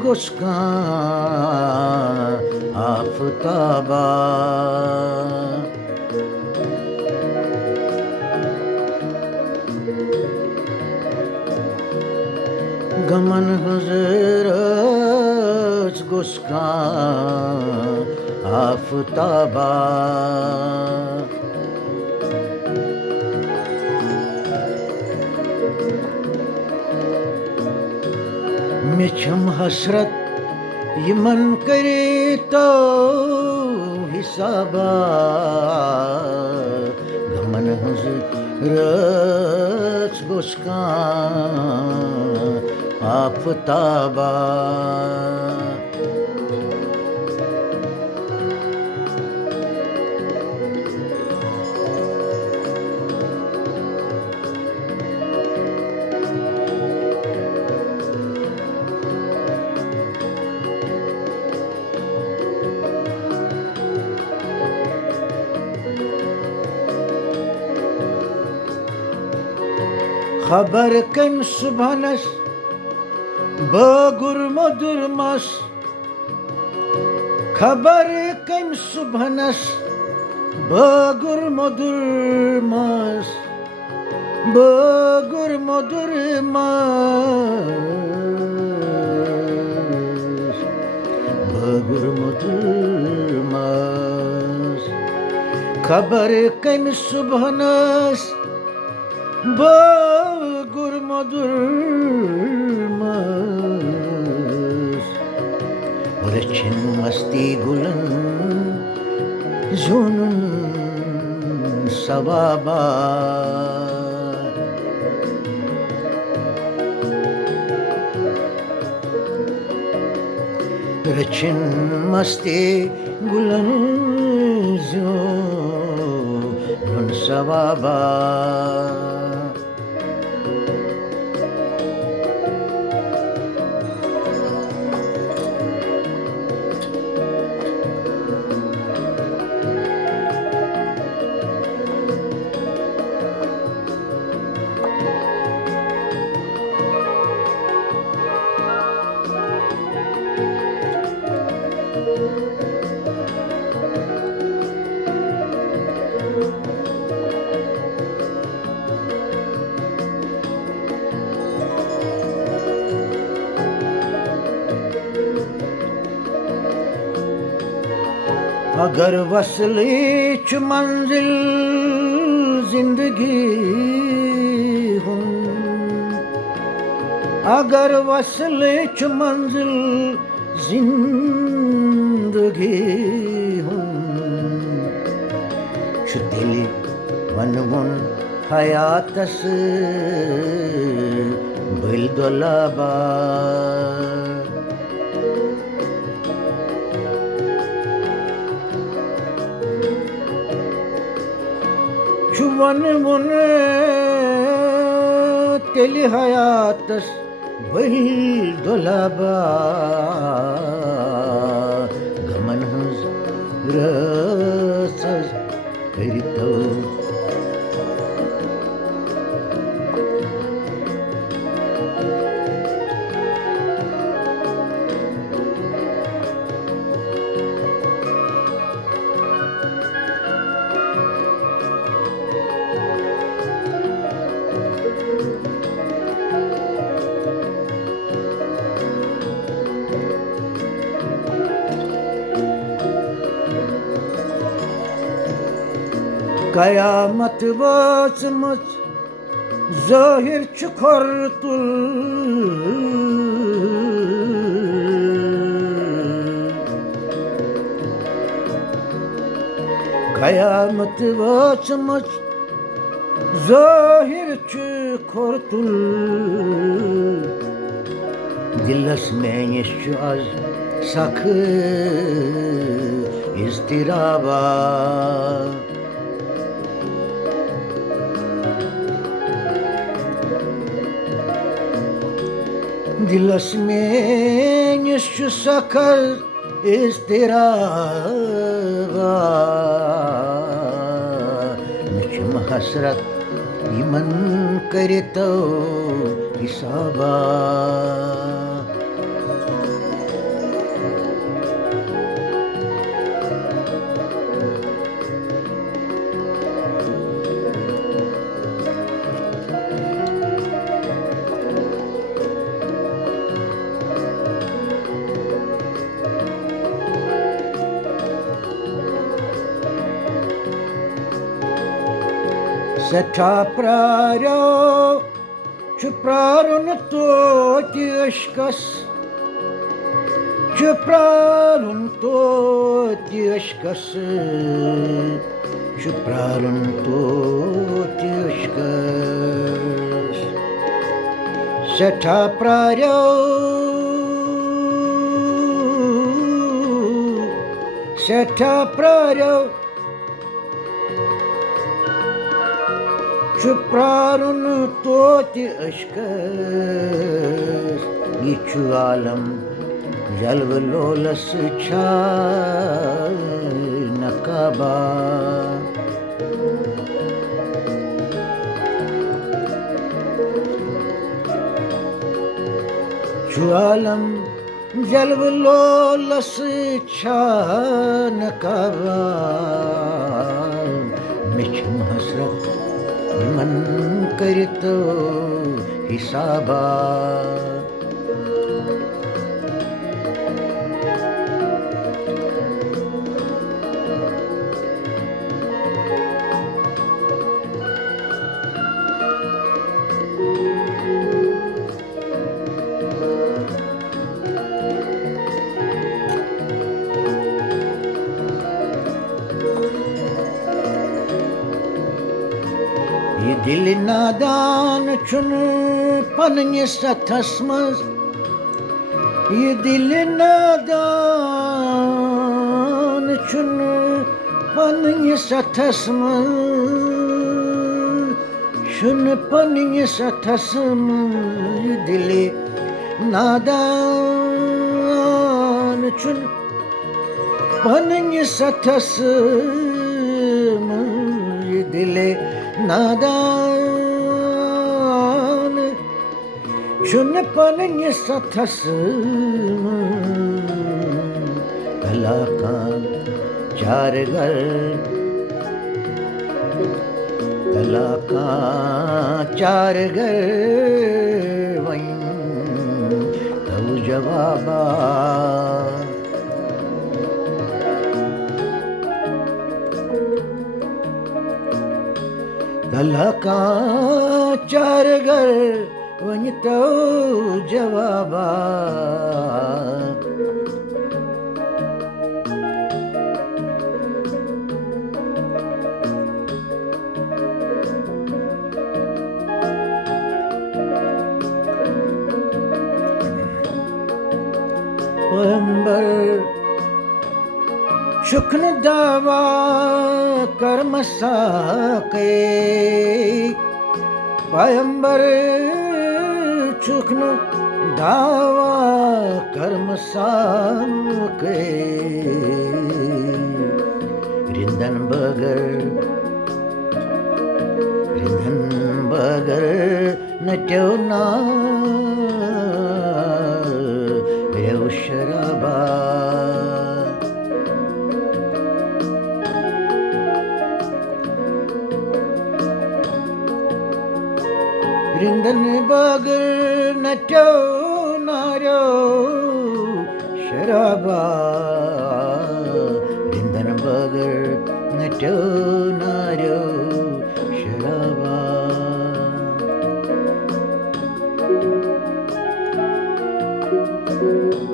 गोशका आफताबा गमन हजरत गोशका आफताबा मिछम हसरत यमन करे तो हिसाबा गमन हजरत गोशका आफताबा खबर कम सुबहनस बगुर मधुरमस खबर कम सुबहनस बगुर मधुरमस बगुर मधुरमस बगुर मधुरमस खबर कम सुबहनस बगुर मधुरमस रचिन मस्ती गुलन जुनून सवाबा रचिन मस्ती गुलन जुनून सवाबा अगर वसले च मंजिल जिंदगी हूँ अगर वसले च मंजिल जिंदगी हूँ दिली वन वन हयातस बिल दोलाबा वन वन तेली हयातस बिल दोलाबा गमन हजरत करितो कयामत वाचमच ज़ाहिर चुखरतुल कयामत वाचमच ज़ाहिर चुखरतुल दिलस में यश सख इज़्तिराबा दिलस में यश सख इज़्तिराबा मिछम हसरत यमन करे तो हिसाबा Seta praro Çuprarun toti aşkas Çuprarun toti aşkas Çuprarun toti aşkas Seta praro Seta praro Çuprarun toti aşkar Geçu alem Jalvalolas nakaba Şu alem Jalvalolas nakaba Meçhum hasret मन करतो हिसाबा ये दिल नादान चुन पन्य सथस्मज ये दिल नादान चुन पन्य सथस्मज चुन पन्य सथस्मज ये दिल नादान चुन पन्य सथस्मज ये दिल नादान चुन पन्य सथस्म कलाकान चार घर कलाकान चार घर वहीं तब जवाबा कलाका चार घर वहीं तो जवाबा पैगंबर शुक्न दावा कर्म साके पैगंबर शुक्न दावा कर्म साके रिंदन बगर नट्यो ना रेव शराबा रिंदन बगर नट्यो नारो शराबा रिंदन बगर नट्यो नारो